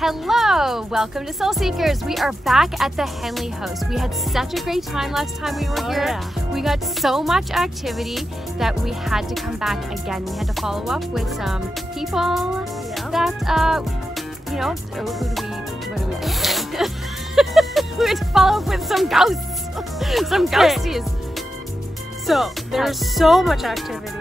Hello! Welcome to Soul Seekers. We are back at the Henley House. We had such a great time last time we were here. Yeah. We got so much activity that we had to come back again. We had to follow up with some people that, you know, what do we do? We had to follow up with some ghosts. Some ghosties. So, there's so much activity.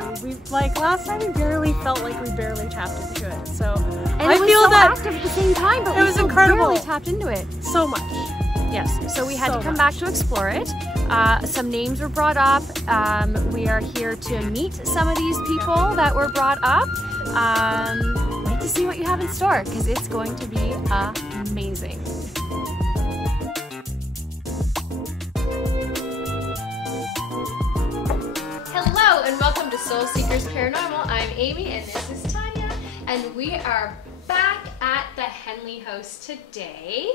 Like last time we barely felt like we barely tapped into it. So, And I it was feel so that active at the same time, but it was incredible. Barely tapped into it. So much. Yes, so we had So to come much. back to explore it. Some names were brought up. We are here to meet some of these people that were brought up. Wait to see what you have in store because it's going to be amazing. Hello and welcome to Soul Seekers Paranormal. I'm Amy and this is Tanya, and we are back at the Henley House today.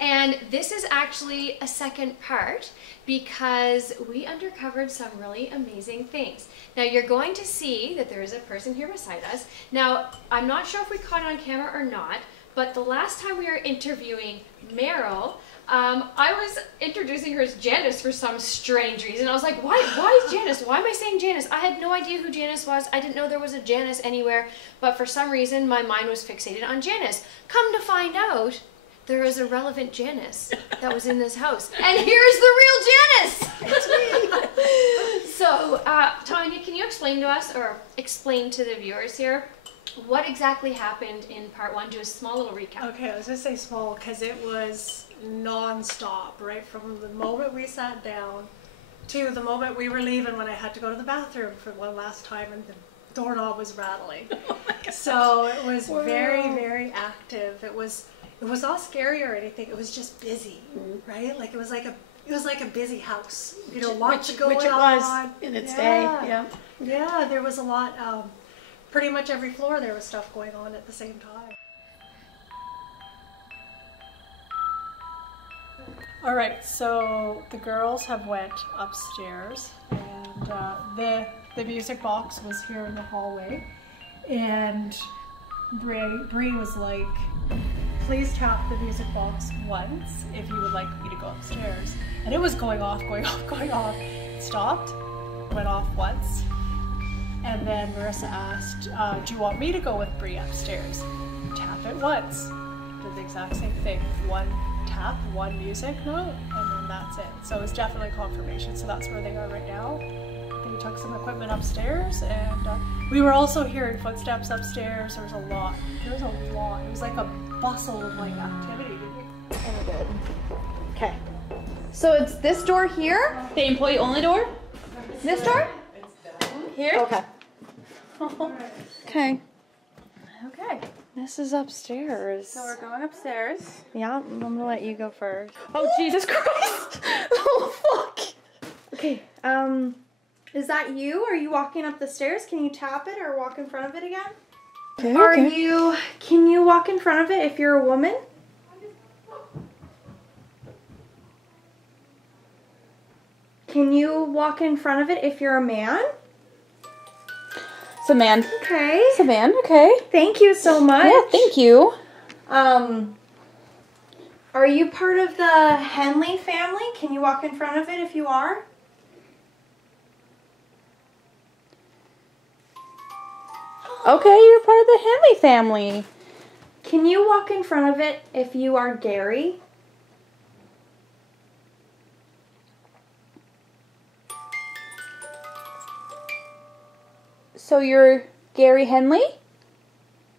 And this is actually a second part because we uncovered some really amazing things. Now you're going to see that there is a person here beside us. Now I'm not sure if we caught it on camera or not, but the last time we were interviewing Meryl, I was introducing her as Janice for some strange reason. I was like, why is Janice? Why am I saying Janice? I had no idea who Janice was. I didn't know there was a Janice anywhere, but for some reason my mind was fixated on Janice. Come to find out, there is a relevant Janice that was in this house. And here's the real Janice! It's me! So, Tanya, can you explain to us, or explain to the viewers here, what exactly happened in part one? Do a small little recap. Okay, I was going to say small because it was non-stop, right? From the moment we sat down to the moment we were leaving when I had to go to the bathroom for one last time and the doorknob was rattling. So it was very, very active. It was not scary or anything. It was just busy, right? Like it was like a busy house. You know, lots going on. Which it was in its day. Yeah. Yeah, there was a lot. Pretty much every floor there was stuff going on at the same time. All right, so the girls have went upstairs, and the music box was here in the hallway, and Bree was like, please tap the music box once if you would like me to go upstairs. And it was going off, going off, going off. It stopped, went off once, and then Marissa asked, do you want me to go with Bree upstairs? Tap it once. Did the exact same thing. One tap, one music note, and then that's it. So it's definitely confirmation. So that's where they are right now. They took some equipment upstairs, and we were also hearing footsteps upstairs. There was a lot. There was a lot. It was like a bustle of like activity. Oh, good. Okay. So it's this door here? The employee only door? This door? Here? Okay. Okay. Okay. This is upstairs. So we're going upstairs. Yeah, I'm gonna let you go first. Oh, Jesus Christ! Oh, fuck! Okay, is that you? Are you walking up the stairs? Can you tap it or walk in front of it again? Okay, can you walk in front of it if you're a woman? Can you walk in front of it if you're a man? It's a man. Okay. It's a man, okay. Thank you so much. Yeah, thank you. Are you part of the Henley family? Can you walk in front of it if you are? Okay, you're part of the Henley family. Can you walk in front of it if you are Gary? So you're Gary Henley?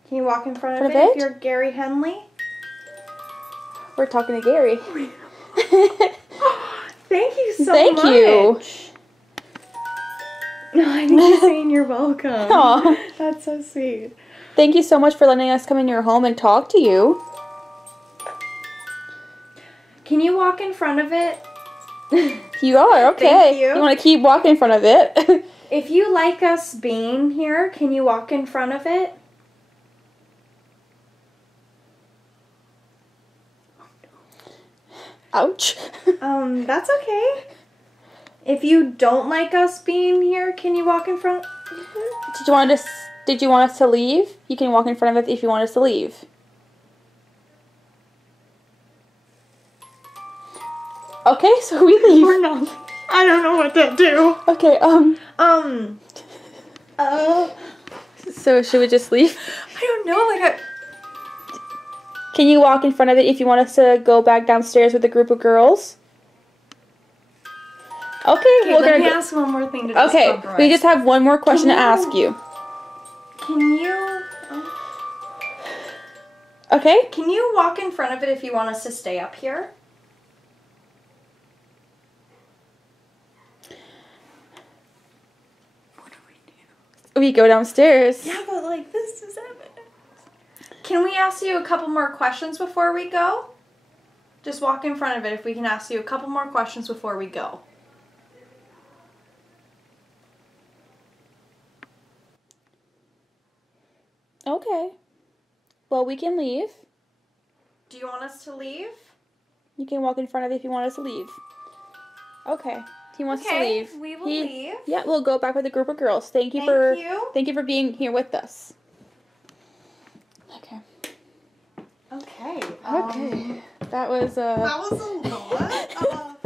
Can you walk in front of Front it of if it? you're Gary Henley? We're talking to Gary. Thank you so Thank much. you. No, I think you're saying you're welcome. Aw. That's so sweet. Thank you so much for letting us come in your home and talk to you. Can you walk in front of it? You are, okay. Thank you. You want to keep walking in front of it? If you like us being here, can you walk in front of it? Ouch. That's okay. If you don't like us being here, can you walk in front? Did you want us to leave? You can walk in front of it if you want us to leave. Okay, so we leave. Or no. I don't know what to do. Okay, so should we just leave? I don't know, like Can you walk in front of it if you want us to go back downstairs with a group of girls? Okay, we're let gonna me ask one more thing to Okay, discover. we just have one more question to ask you. Can you... Okay? Can you walk in front of it if you want us to stay up here? We go downstairs. yeah, but like this is evidence. Can we ask you a couple more questions before we go? Just walk in front of it if we can ask you a couple more questions before we go. Okay. Well, we can leave. Do you want us to leave? You can walk in front of it if you want us to leave. Okay. He wants to leave. We will leave. Yeah, we'll go back with a group of girls. Thank you for being here with us. Okay. Okay. Okay. That was That was a lot.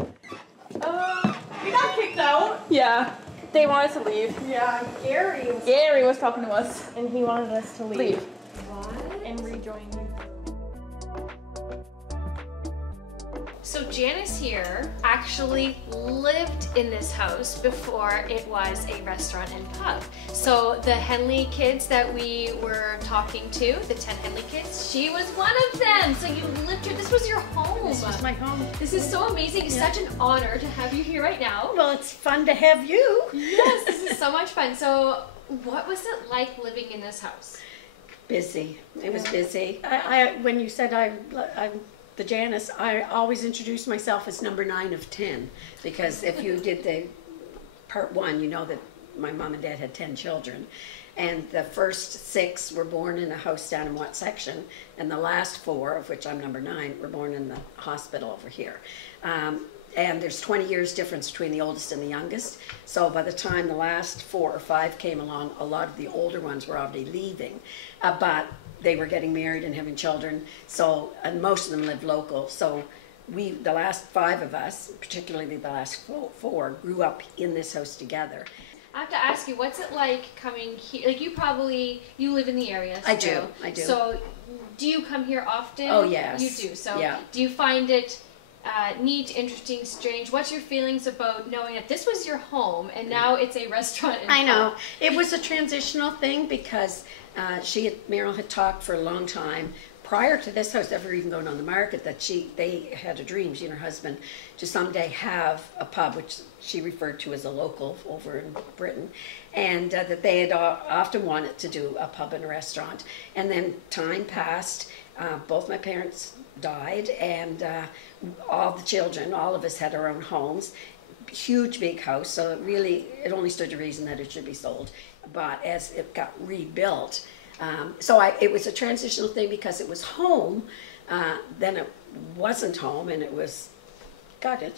We got kicked out. Yeah. They wanted us to leave. Yeah, Gary was talking to us. And he wanted us to leave. What? And rejoin you. So Janice here actually lived in this house before it was a restaurant and pub. So the Henley kids that we were talking to, the 10 Henley kids, she was one of them. So you lived here, this was your home. This was my home. This is so amazing. It's such an honor to have you here right now. Well, it's fun to have you. Yes, this is so much fun. So what was it like living in this house? Busy. It was busy. I when you said I'm the Janice, I always introduce myself as number 9 of 10, because if you did the part 1, you know that my mom and dad had 10 children, and the first 6 were born in a house down in Watt Section, and the last 4, of which I'm number 9, were born in the hospital over here. And there's 20 years difference between the oldest and the youngest, so by the time the last 4 or 5 came along, a lot of the older ones were already leaving, but they were getting married and having children, so, and most of them lived local, so the last 5 of us, particularly the last 4, grew up in this house together. I have to ask you, what's it like coming here? Like you live in the area still. I do. So do you come here often? Oh, yes. You do. So yeah. do you find it neat, interesting, strange? What's your feelings about knowing that this was your home and now it's a restaurant? I know. It was a transitional thing because Meryl had talked for a long time prior to this house ever even going on the market that they had a dream, she and her husband, to someday have a pub, which she referred to as a local over in Britain, and that they had often wanted to do a pub and a restaurant. And then time passed, both my parents died, and all the children, all of us had our own homes. Huge big house, so it only stood to reason that it should be sold. But as it got rebuilt, it was a transitional thing because it was home, then it wasn't home, and it was gutted.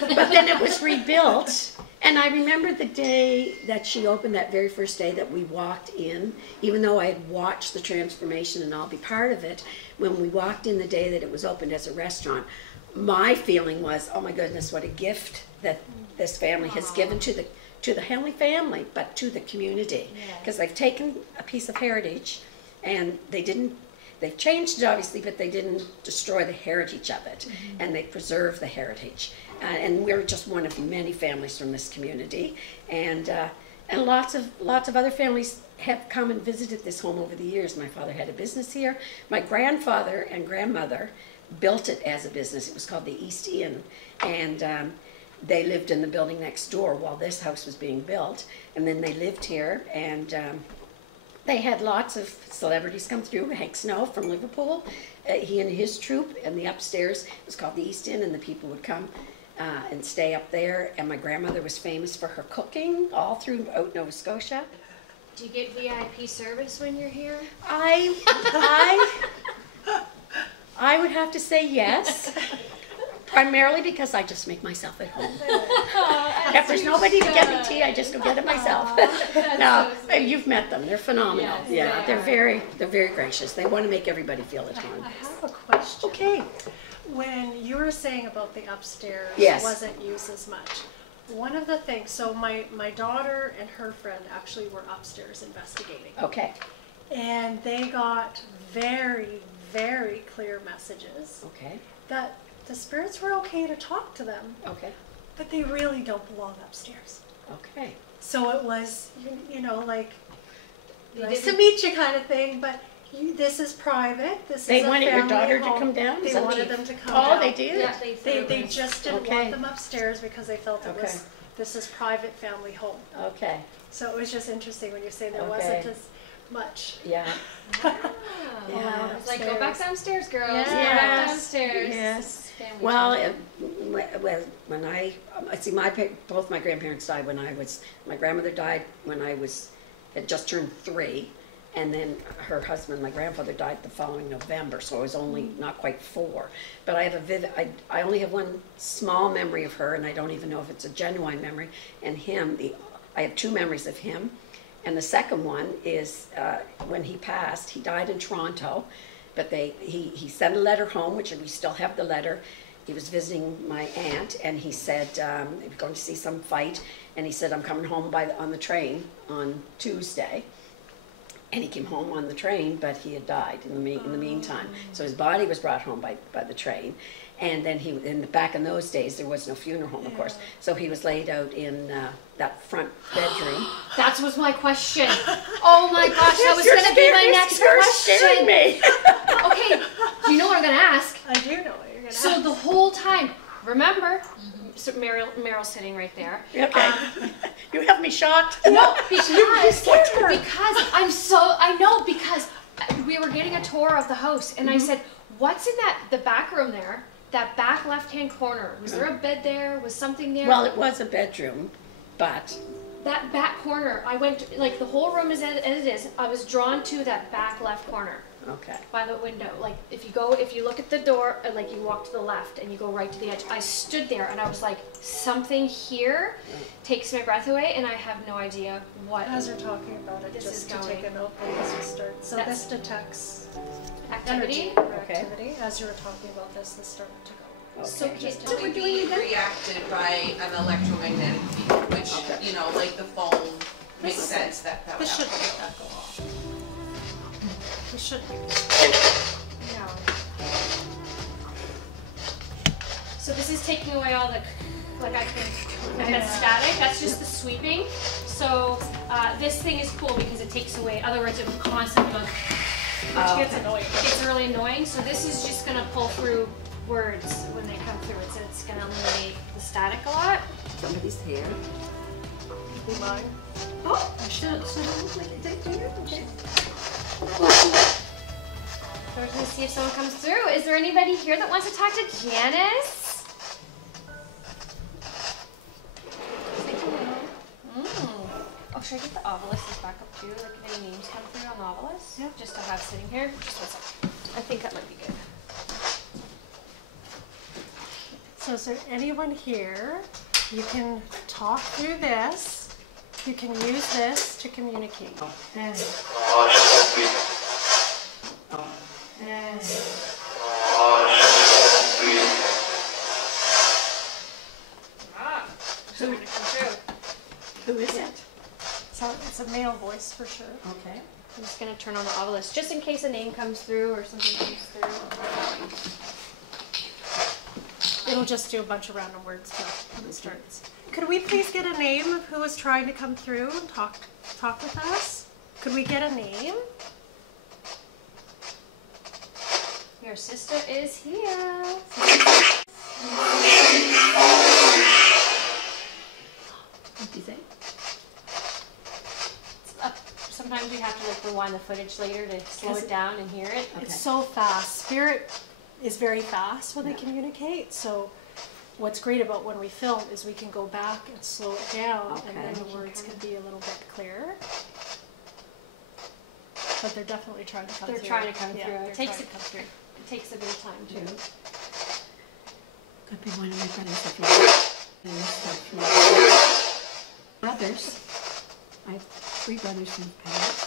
But then it was rebuilt, and I remember the day that she opened, that very first day that we walked in, even though I had watched the transformation and I'll be part of it, when we walked in the day that it was opened as a restaurant, my feeling was, oh my goodness, what a gift that this family has given to the Henley family, but to the community, because they've taken a piece of heritage, and they've changed it obviously, but they didn't destroy the heritage of it, and they preserved the heritage. And we're just one of many families from this community, and lots of other families have come and visited this home over the years. My father had a business here. My grandfather and grandmother built it as a business. It was called the East Inn, and they lived in the building next door while this house was being built, and then they lived here, and they had lots of celebrities come through. Hank Snow from Liverpool, he and his troupe, and the upstairs was called the East Inn, and the people would come and stay up there. And my grandmother was famous for her cooking all throughout Nova Scotia. Do you get VIP service when you're here? I would have to say yes. Primarily because I just make myself at home. If there's nobody to get me tea, I just go get it myself. No, you've met them. They're phenomenal. Yes, they're very gracious. They want to make everybody feel at home. I have a question. Okay. When you were saying about the upstairs Yes. wasn't used as much, one of the things, so my daughter and her friend actually were upstairs investigating. Okay. And they got very, very clear messages Okay. that the spirits were okay to talk to them, Okay. but they really don't belong upstairs. Okay. So it was, you know, like, They nice to didn't- meet you kind of thing, but this is private. This They is a wanted your family daughter to home. come down? Is They that wanted what you- them to come Oh, down. they did? Yeah, They just didn't Okay. want them upstairs because they felt it Okay. was, this is private family home. Okay. So it was just interesting when you say there Okay. wasn't as much Yeah. allowed It's like, go back upstairs. downstairs, girls. Yes. Go back downstairs. Yes. Family Well, time. when I see both my grandparents died when my grandmother died when I had just turned 3, and then her husband, my grandfather, died the following November, so I was only not quite 4. But I have I only have one small memory of her, and I don't even know if it's a genuine memory. And him, I have 2 memories of him, and the second one is when he passed. He died in Toronto, but he sent a letter home, which we still have the letter. He was visiting my aunt, and he said he was going to see some fight, and he said, I'm coming home on the train on Tuesday. And he came home on the train, but he had died in the meantime. So his body was brought home by the train. And then back in those days, there was no funeral home, of course. So he was laid out in that front bedroom. That was my question. Oh my gosh, that was going to be my next You're question. scaring me. Okay, do you know what I'm going to ask? I do know what you're going to So the whole time, remember, so Meryl's sitting right there. Okay. You have me shocked. No, because because we were getting a tour of the house, and I said, what's in the back room there? That back left-hand corner. Was there a bed there? Was something there? Well, it was a bedroom, but That back corner, I went, like the whole room is as it is, I was drawn to that back left corner okay. by the window. Like if you look at the door, like you walk to the left and you go right to the edge. I stood there and I was like, something here takes my breath away, and I have no idea what As you're talking about it, This just is to going. take a note that this will start. So That's- this detects activity. energy or Okay. activity. As you were talking about this started to go. So Okay. kids, It would be reacted by an electromagnetic field, which, Okay. you know, like the phone makes sense that would This happen. shouldn't make that go off. This shouldn't make No. So this is taking away all the, like I can, like that static, that's just the sweeping. So this thing is cool because it takes away, in other words, it would constantly go, which gets annoying. It gets really annoying. So this is just gonna pull through words when they come through it. So it's gonna eliminate the static a lot. Somebody's here. be mine. Oh, so like it did here? Okay. So we're gonna see if someone comes through. Is there anybody here that wants to talk to Janice? Oh, should I get the obelisks back up too? Like if any names come through on the obelisk? Yeah. Just to have sitting here? Just one second. I think that might be good. So is there anyone here? You can talk through this. You can use this to communicate. Ah, somebody to come through. Who is it? So it's a male voice for sure. Okay. I'm just gonna turn on the obelisk just in case a name comes through or something comes through. It'll just do a bunch of random words till when it starts. Could we please get a name of who is trying to come through and talk with us? Could we get a name? Your sister is here. What do you say? Sometimes we have to like rewind the footage later to slow it down and hear it. It's so fast. Spirit is very fast when they communicate. So what's great about when we film is we can go back and slow it down, and then the words can be a little bit clearer. But they're definitely trying to come through. They're trying to come Yeah, through. they're It takes trying to come through. It takes a bit of time too. Could be one of my brothers if you brothers. I have 3 brothers and parents.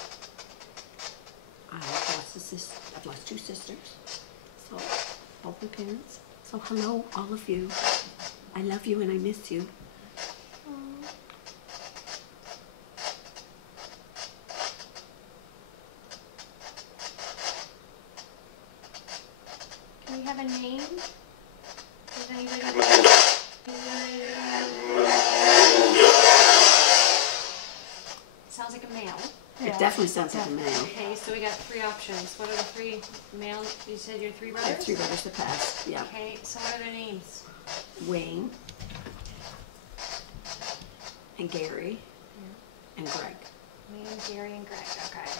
I've lost 2 sisters. So both my parents. So hello, all of you. I love you and I miss you. Can we have a name? Does anybody? Sounds like a male. It definitely sounds like a male. Okay, so we got 3 options. What are the 3 male? You said your 3 I brothers? have 3 brothers that passed, yeah. Okay, so what are their names? Wayne and Gary and Greg. Wayne, Gary, and Greg. Okay.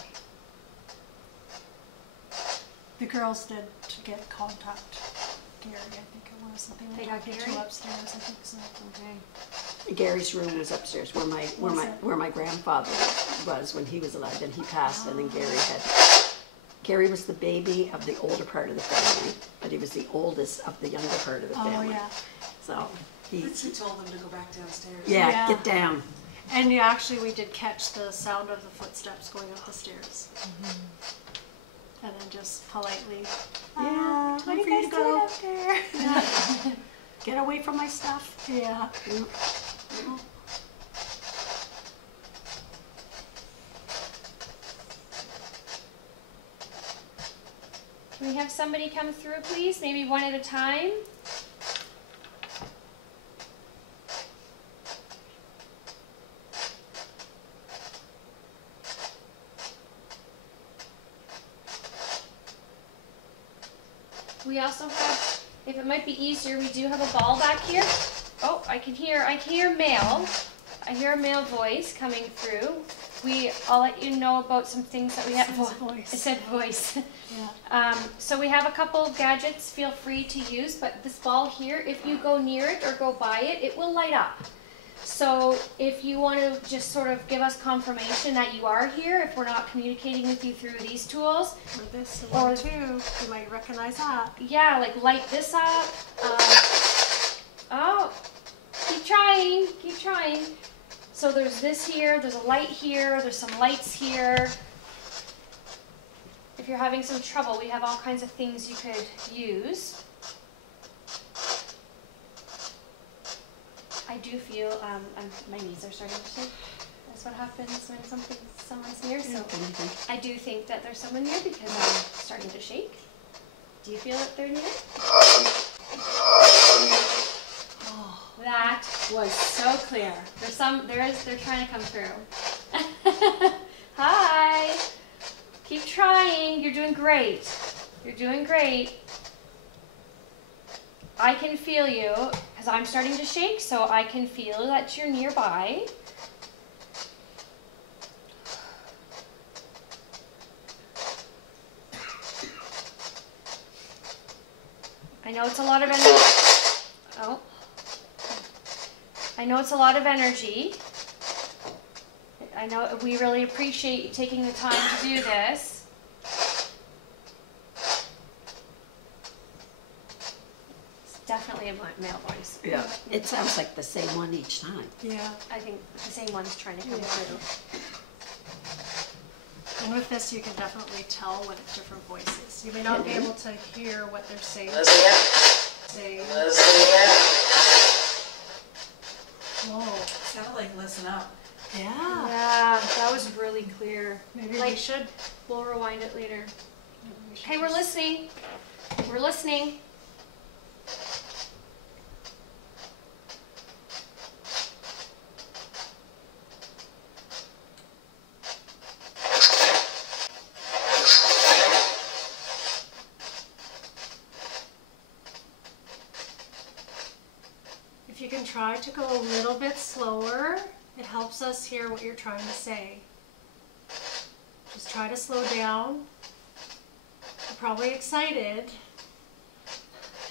The girls did to get contact Gary, I think it was something. They got talking Gary? to upstairs, I think so. Okay. Gary's room was upstairs where my grandfather was when he was alive. Then he passed, and then Gary was the baby of the older part of the family, but he was the oldest of the younger part of the family. Oh, yeah. So he told them to go back downstairs. Yeah. get down. And actually, we did catch the sound of the footsteps going up the stairs. And then just politely, Yeah, time what for are you you to guys doing go. up there? Yeah. Get away from my stuff. Yeah. Can we have somebody come through, please? Maybe one at a time. We also have, if it might be easier, we do have a ball back here. Oh, I can hear male. I hear a male voice coming through. I'll let you know about some things that we have. Voice. I said voice. Yeah. So we have a couple of gadgets, feel free to use, but this ball here, if you go near it or go by it, it will light up. So if you want to just sort of give us confirmation that you are here, if we're not communicating with you through these tools. Or this one too, you might recognize that. Yeah, like light this up. Oh, keep trying. So there's this here, there's a light here, there's some lights here. If you're having some trouble, we have all kinds of things you could use. I do feel my knees are starting to shake. That's what happens when someone's near. So I do think that there's someone near because I'm starting to shake. Do you feel that they're near? Oh, that was so clear. They're trying to come through. Hi. Keep trying. You're doing great. You're doing great. I can feel you, because I'm starting to shake, so I can feel that you're nearby. I know it's a lot of energy. Oh. I know it's a lot of energy. I know we really appreciate you taking the time to do this. Definitely a male voice. Yeah, it sounds like the same one each time. Yeah. I think the same one's trying to come through. And with this, you can definitely tell when it's different voices. You may not be able to hear what they're saying. Whoa. Sounded like listen up. Yeah. Yeah, that was really clear. Maybe Like, we should. We'll rewind it later. Okay, we're listening. We're listening. If you can try to go a little bit slower, it helps us hear what you're trying to say. Just try to slow down. You're probably excited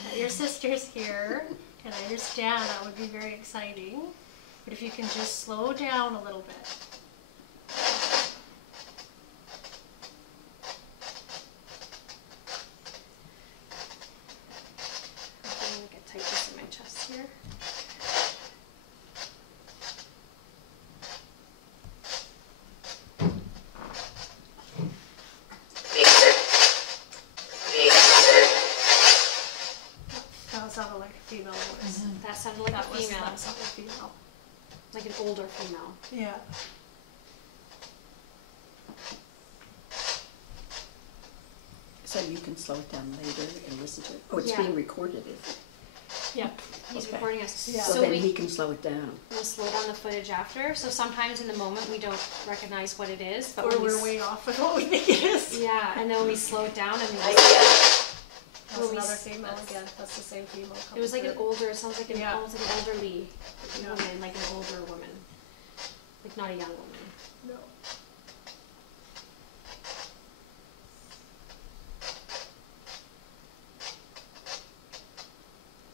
that your sister's here, and I understand that would be very exciting. But if you can just slow down a little bit. I'm gonna get tightness in my chest here. That was like an older female. Yeah. So you can slow it down later and listen to it. Oh, it's Yeah. being recorded, is it? Yeah. He's Okay. recording us. Yeah. So then he can slow it down. We'll slow down the footage after. So sometimes in the moment we don't recognize what it is, but Or when we're way off with what we think it is. yeah, and then when we slow it down and That's Well, we another s- female again. That's the same female. it was like an coming older. It sounds like an Yeah. almost like an elderly Yeah. woman, like an older woman, like not a young woman. through. No.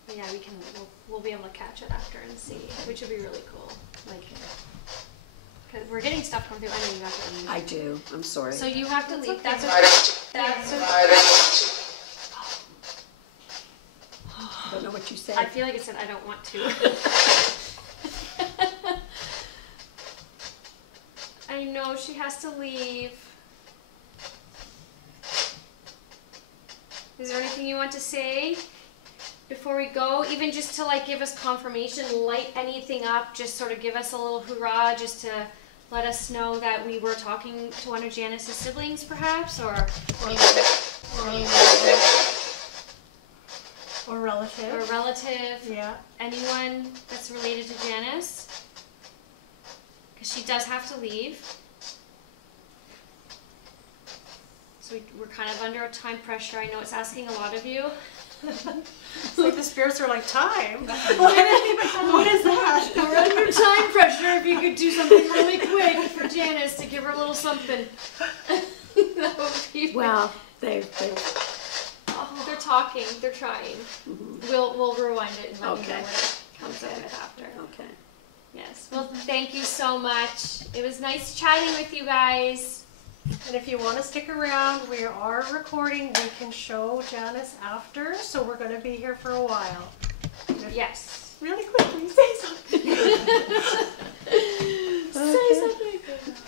But yeah, we'll be able to catch it after and see, which would be really cool. Like, because we're getting stuff come through. I know you have to leave. I do. I'm sorry. So you have to leave. okay. That's okay. That's okay. I don't know what you said. I feel like it said I don't want to. I know she has to leave. Is there anything you want to say before we go? Even just to like give us confirmation, light anything up, just sort of give us a little hurrah, just to let us know that we were talking to one of Janice's siblings, perhaps, or relative. a relative. Yeah. Anyone that's related to Janice, because she does have to leave. So we're kind of under a time pressure. I know it's asking a lot of you. It's like the spirits are like, time? What is that? We're under time pressure. If you could do something really quick for Janice to give her a little something. That would be Well, they oh, they're talking. They're trying. We'll rewind it and let you know Okay. what it comes out with after. okay. Yes. Well, thank you so much. It was nice chatting with you guys. And if you want to stick around, we are recording. We can show Janice after, so we're going to be here for a while. Yes. Really quickly, say something. Say something.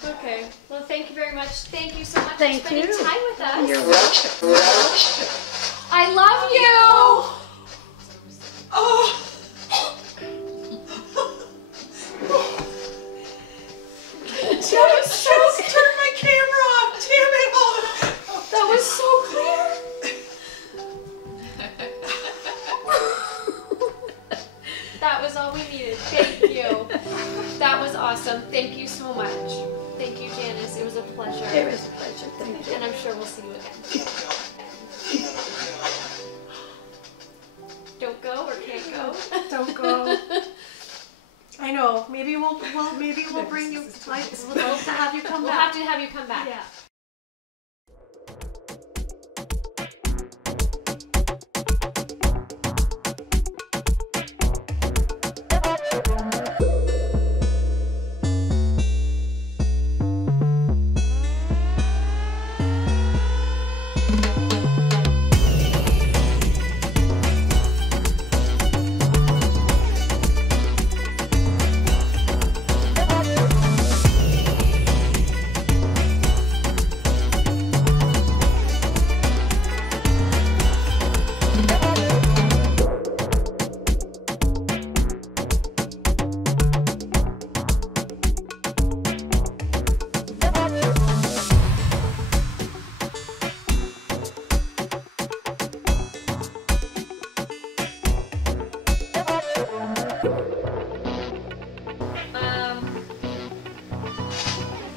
Okay. Well, thank you very much. Thank you so much Thank for spending you. time with us. You're welcome. I love you. Oh! Just turn my camera off, damn it! Oh. That was so clear. That was all we needed. Thank you. That was awesome. Thank you so much. Thank you, Janice. It was a pleasure. It was a pleasure. Thank you. And I'm sure we'll see you again. Don't go or can't go. Don't go. I know. Maybe we'll bring you. Like, we'll have to have you come We'll back. have to have you come back. Yeah.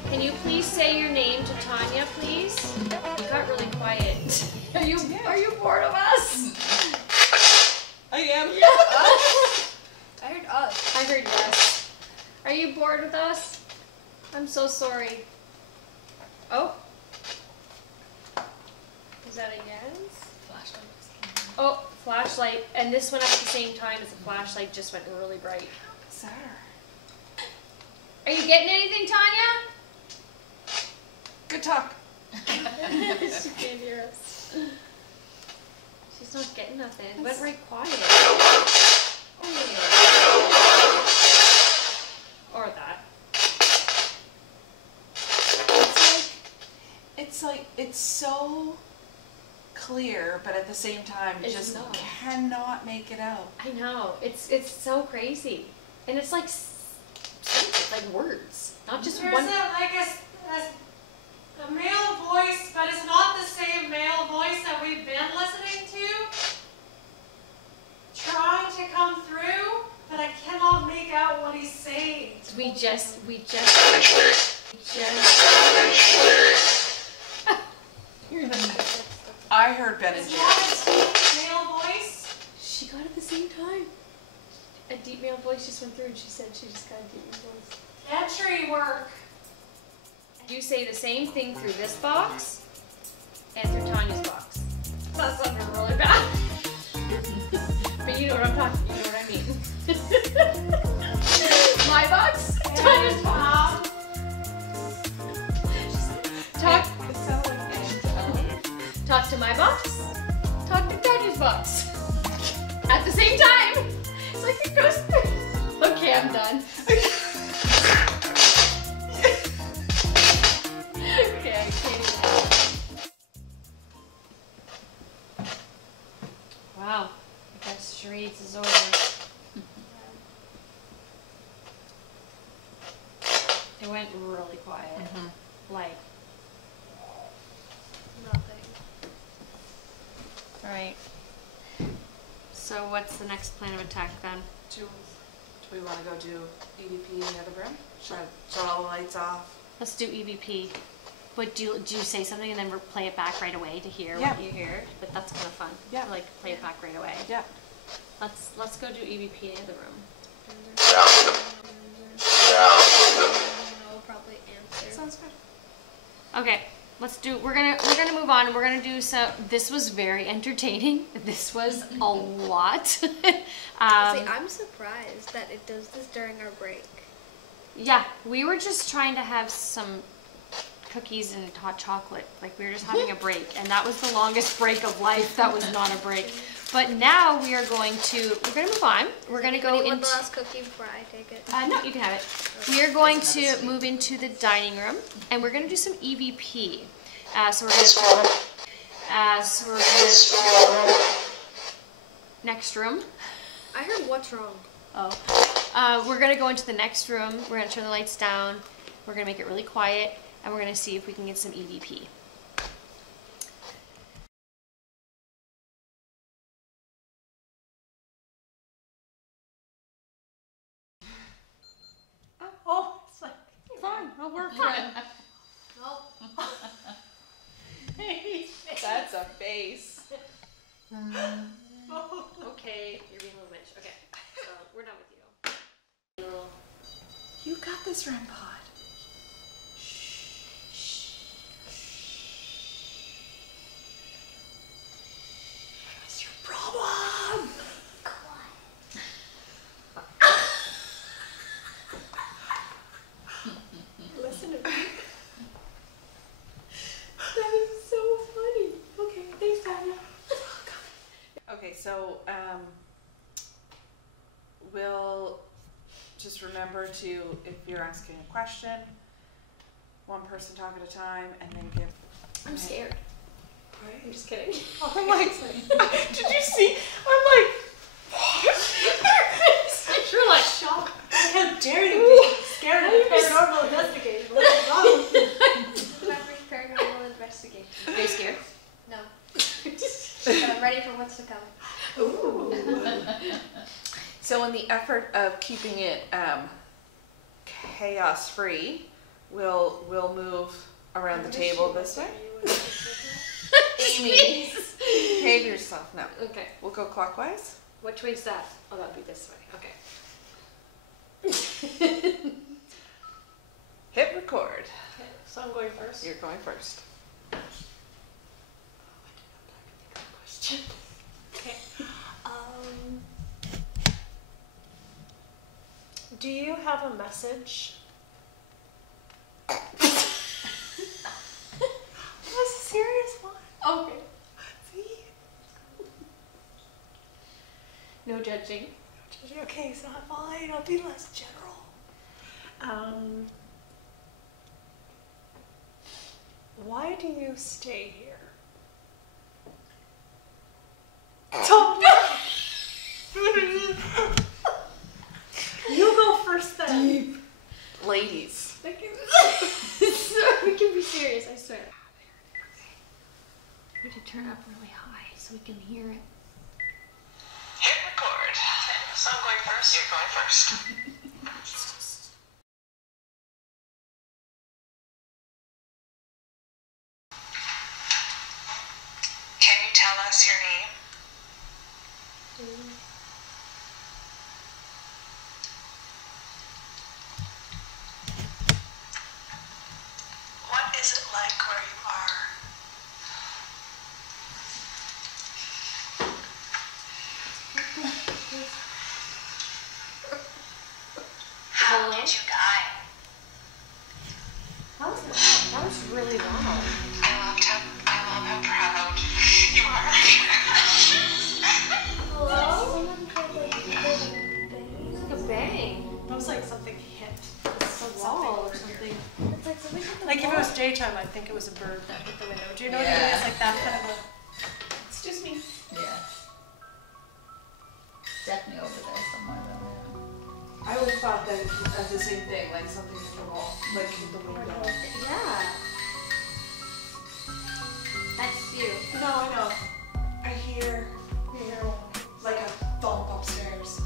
Can you please say your name to Tanya, please? You got really quiet. Are you bored of us? I am. I heard us. I heard yes. Are you bored with us? I'm so sorry. Oh. Is that a yes? Flashlight. Oh, flashlight. And this one at the same time as the flashlight just went really bright. Sir. Are you getting anything, Tanya? Good talk. She can't hear us. She's not getting nothing. It went right quiet. Or that. It's so clear, but at the same time, It's just not. cannot make it out. I know. It's so crazy. And it's like 7 Not just There's one. a male voice, but it's not the same male voice that we've been listening to. Trying to come through, but I cannot make out what he's saying. We just. I heard Ben and It's Jerry. not a deep male voice. She got it at the same time. A deep male voice just went through and she said she just got a deep male voice. Entry work. You say the same thing through this box and through Tanya's box. That sounded really bad. But you know what I'm talking, you know what I mean. My box, Tanya's box. Talk to my box, talk to Tanya's box. At the same time. It's like it goes through. Okay, I'm done. Okay, I can't even. Wow, I guess charades is over. It went really quiet. Like Nothing. Alright. So what's the next plan of attack then? Do we want to go do EVP in the other room? Shut all the lights off. Let's do EVP. But do you say something and then play it back right away to hear Yeah. what you hear? But that's kind of fun. Yeah. To, like play it back right away. Yeah. Let's go do EVP in the other room. I'll probably answer. Sounds good. Okay, we're gonna move on. We're gonna do some. This was very entertaining. This was a lot. See, I'm surprised that it does this during our break. Yeah, we were just trying to have some cookies and hot chocolate. Like we were just having a break, and that was the longest break of life. That was not a break. But now we're gonna move on. We're gonna go Anybody want into. the last cookie before I take it? No, you can have it. We are going to move into the dining room, and we're going to do some EVP. So we're going to. Next room. I heard what's wrong. Oh. We're going to go into the next room. We're going to turn the lights down. We're going to make it really quiet, and we're going to see if we can get some EVP. Oh, it's like, fine, I'll work on it. That's a face. Okay, you're being a little bitch. Okay, so we're done with you. You got this, REM pod. What's your problem? Listen to me. That is so funny. Okay, thanks, Tanya. Okay, so we'll just remember to, if you're asking a question, one person talk at a time, and then give. I'm scared. I'm just kidding. I'm like, did you see? I'm like, You're like, Shocked. How dare you be scared of the paranormal investigation? What's wrong? Paranormal investigation. are you scared? No. But I'm ready for what's to come. ooh. So in the effort of keeping it chaos free, we'll move around the table this way. Amy, behave yourself. No, Okay. we'll go clockwise. Which way is that? Oh, that would be this way. Okay. Hit record. Okay, so I'm going first. You're going first. Question. Okay. Do you have a message? That's a serious one. Okay. See? No judging. Okay, so fine. I'll be less general. Why do you stay here? Don't You go first then. ladies. We can be serious, I swear. We need to turn up really high so we can hear it. Hit record. So I'm going first. You're going first. Can you tell us your name? What is it like where you are? How did you die? That was really loud. I love how proud you are. Hello? It's like a bang. It was like something hit The wall or something. It's like somebody hit the Like if wall. it was daytime, I'd think it was a bird that hit the window. Do you know what I mean? Yeah. It's like that kind of a... It's just me. Yeah. Definitely over there somewhere though. I would have thought that the same thing, like something hit the wall, like hit the window. Yeah. That's you. No, I know. I hear like a thump upstairs.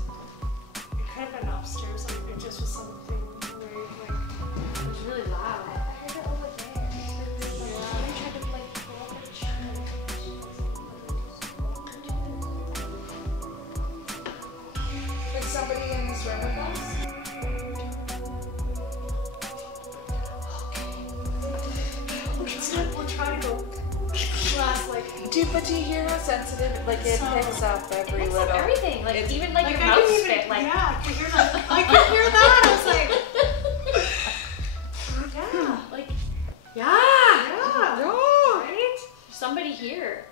It could have been upstairs. Like it just was something very like... It was really loud. I heard it over there. Somebody tried to like pull up a chair. Is somebody in this room with us? Okay, so we'll try to go last like... Do you hear how sensitive? Like it picks up every It's little. like everything. Like It's- even like your I mouth didn't even, spit. Like yeah, I could hear that. I could hear that. I was like, yeah. Like yeah. yeah. Right? Somebody here.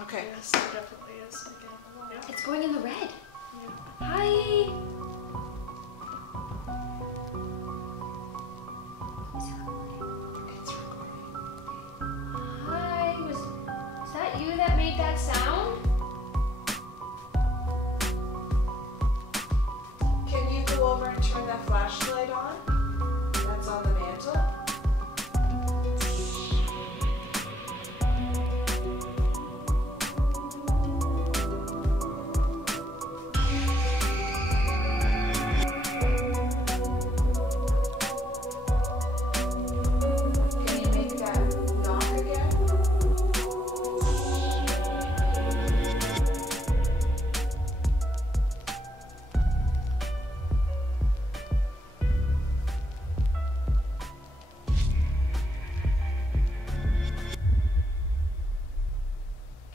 Okay. Yes, there definitely is. Again, yeah. It's going in the red. Hi. Hi. Was that you that made that sound? Can you go over and turn that flashlight on? That's on the mantle. Can you make that knock again?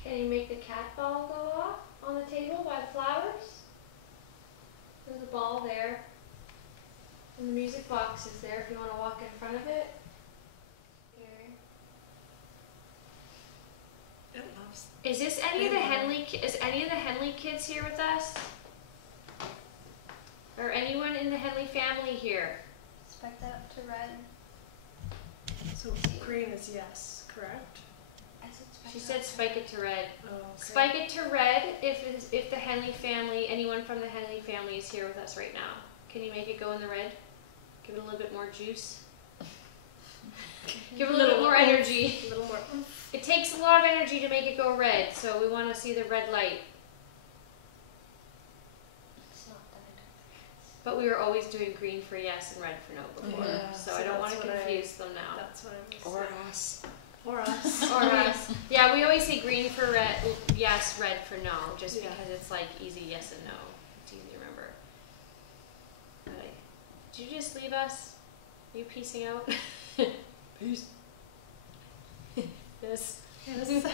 Can you make the cat ball go off on the table by the flowers? There's a ball there. And the music box is there if you want to walk in front of it. Here. It loves... Is this any of the Henley kids here with us? Or anyone in the Henley family here? Spike that up to red. So green is yes, correct? I said spike She it said up. spike it to red. Oh, okay. Spike it to red if the Henley family, anyone from the Henley family is here with us right now. Can you make it go in the red? Give it a little bit more juice. Give it a little bit more energy. A little more. It takes a lot of energy to make it go red, so we want to see the red light. It's not that I But we were always doing green for yes and red for no before, Yeah, so so I don't want that's to what I- confuse them now. That's what I was... Or us. Or us. Or us. Yeah, we always say green for red, yes, red for no, just Yeah. because it's like easy yes and no. It's easy to remember. But did you just leave us? Are you piecing out? Peace. Yes. Yes.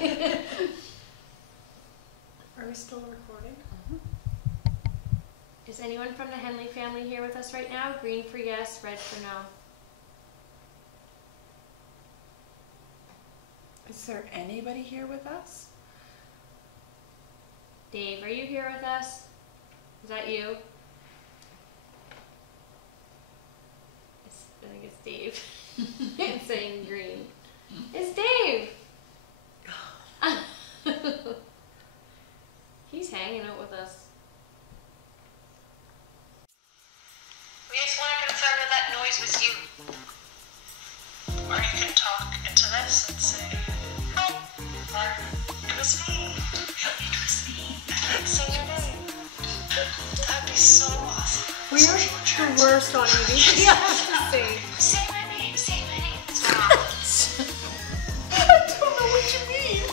Are we still recording? Is anyone from the Henley family here with us right now? Green for yes, red for no. Is there anybody here with us? Dave, are you here with us? Is that you? I think it's Dave. It's saying green. It's Dave! He's hanging out with us. was you. Or you can talk into this and say, oh, or it was me. It was me. Say your name. That'd be so awesome. We are the worst on EVP. Say my name. Say my name. I don't know what you mean.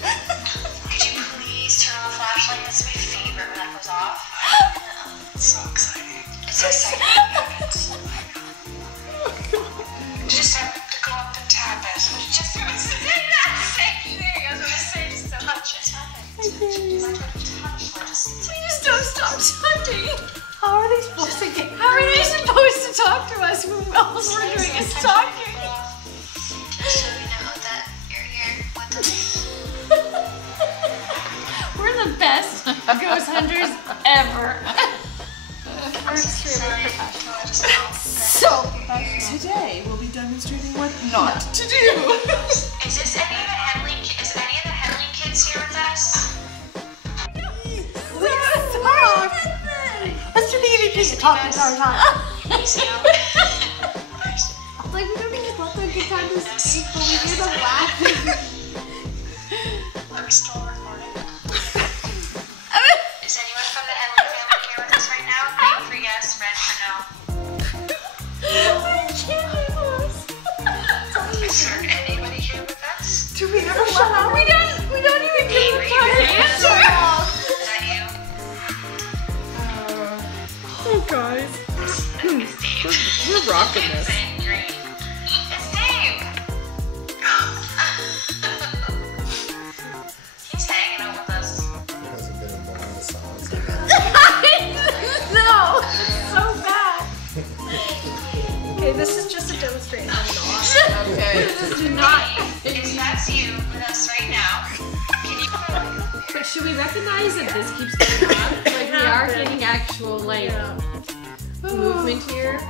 Could you please turn on the flashlight? That's my favorite when that goes off. It's so exciting. It's so exciting. You just have to go up and tap it. Just say that same thing. I was going to say just touch it. We just don't stop touching. How are they supposed to get? How are they supposed to talk to us when all we're doing is talking? So we know that you're here with us. We're the best ghost hunters ever. We're extremely professional. So Today we'll be demonstrating what not to do. Is any of the Henley kids here with us? Let's do the EVP talk the entire time. like we don't even want them to get time to speak, but we hear them laughing. Are we still recording? Is anyone from the Henley family here with us right now? Green for yes, red for no. Is there anybody here with us? Do we ever shut up? We don't even give them time to answer. Is that you? Oh, guys. We're rocking this. Green. It's Dave. He's hanging out with us. Hasn't been in the silence. No, it's so bad. Okay, this is just a demonstration. Okay. This is not. If that's you with us right now, can you But should we recognize that this keeps going on? Like we are getting actual like movement here.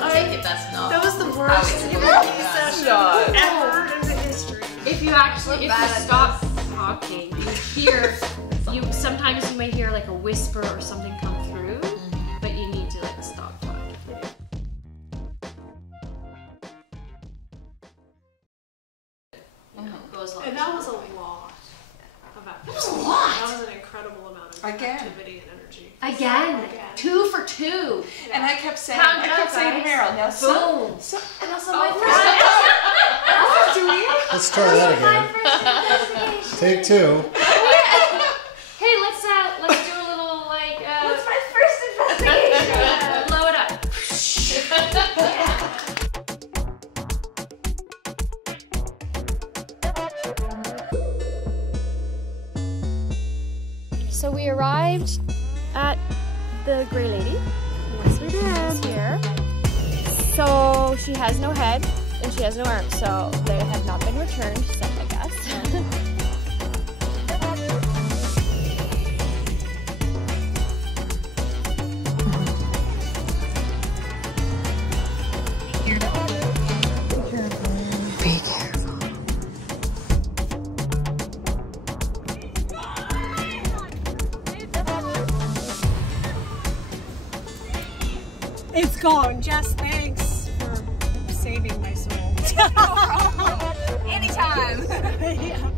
I take it that's not. That was the worst EVP session ever in the history. If you stop talking, you hear sometimes you might hear like a whisper or something come through, but you need to like stop talking. And that was a lot of activity. That was a lot. That was an incredible amount of activity and energy. Again, 2 for 2. And I kept saying, Count it to up, Meryl, now Boom. and also Oh, my Let's try that again. Take 2. Hey, let's do a little like. What's my first investigation? Blow it up. So we arrived at the Grey Lady. Yes, we did. Here. So she has no head and she has no arms, so they have not been returned, so I guess. Be careful. It's gone. Jess, thanks for saving my soul. Anytime. Yeah.